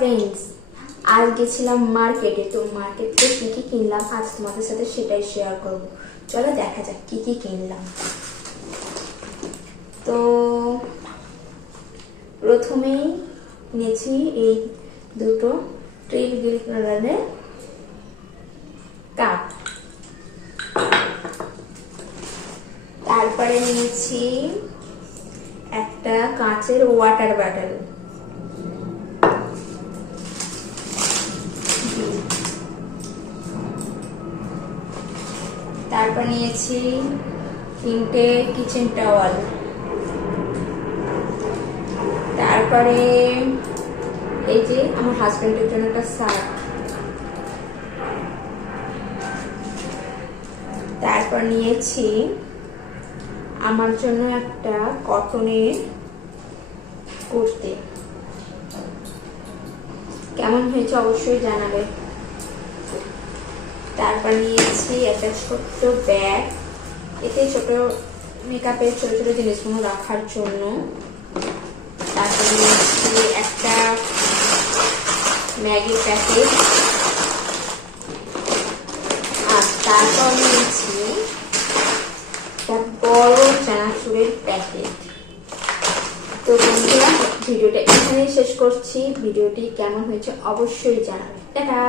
Friends, আজ গেছিলাম মার্কেটে। তো মার্কেটে কি কি কিনলাম আজ তোমাদের সাথে সেটাই শেয়ার করব। চলো দেখা যাক কি কি কিনলাম। তো প্রথমেই নিয়েছি এই দুটো ট্রিল কালারের কাপ। তারপরে নিয়েছি একটা কাঁচের ওয়াটার বটল। তারপর নিয়েছি তিনটে কিচেন টাওয়াল। তারপরে এই যে আমার হাজবেন্ডের জন্য একটা শার্ট। তারপর নিয়েছি আমার জন্য একটা কটনের কুর্তি। কেমন হয়েছে অবশ্যই জানাবে। তারপর নিয়েছি একটা ছোট্ট ব্যাগ, এতে ছোট মেকআপের ছোট ছোট জিনিসগুলো রাখার জন্য। তারপর নিয়েছি একটা ম্যাগির প্যাকেট। আর তারপর নিয়েছি একটা বড় চানাচুরের প্যাকেট। তো বন্ধুরা, ভিডিওটা এখানেই শেষ করছি। ভিডিওটি কেমন হয়েছে অবশ্যই জানাবে। টাটা।